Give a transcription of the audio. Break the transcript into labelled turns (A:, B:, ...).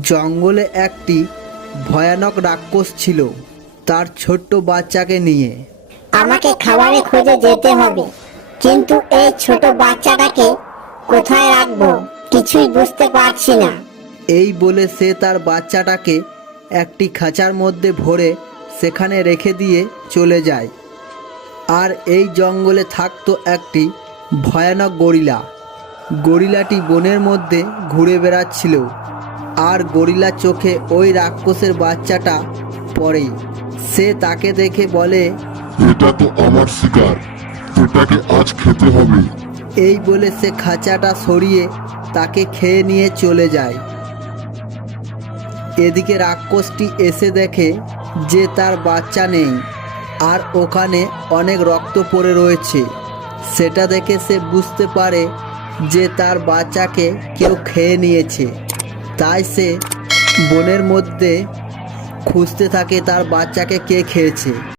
A: জঙ্গলে একটি ভয়ানক রাক্ষস ছিল তার ছোট্ট বাচ্চাকে নিয়ে।
B: আমাকে খাবারে খুঁজে যেতে হবে কিন্তু এই ছোট বাচ্চাটাকে কোথায় রাখব কিছুই বুঝতে পারছি না।
A: এই বলে সে তার বাচ্চাটাকে একটি খাঁচার মধ্যে ভরে সেখানে রেখে দিয়ে চলে যায়। আর এই জঙ্গলে থাকতো একটি ভয়ানক গরিলা। গরিলাটি বনের মধ্যে ঘুরে বেড়াচ্ছিল। আর গরিলা চোখে ওই রাক্ষসের বাচ্চাটা পড়ে সে তাকে দেখে বলে
C: এটা তো আমার শিকার এটাকে আজ খেতে হবে।
A: এই বলে সে খাঁচাটা সরিয়ে তাকে খেয়ে নিয়ে চলে যায়। এদিকে রাক্ষসটি এসে দেখে যে তার বাচ্চা নেই আর ওখানে অনেক রক্ত পড়ে রয়েছে। সেটা দেখে সে বুঝতে পারে যে তার বাচ্চাকে কেউ খেয়ে নিয়েছে। তাই সে বনের মধ্যে খুঁজতে থাকে তার বাচ্চাকে কে খেয়েছে।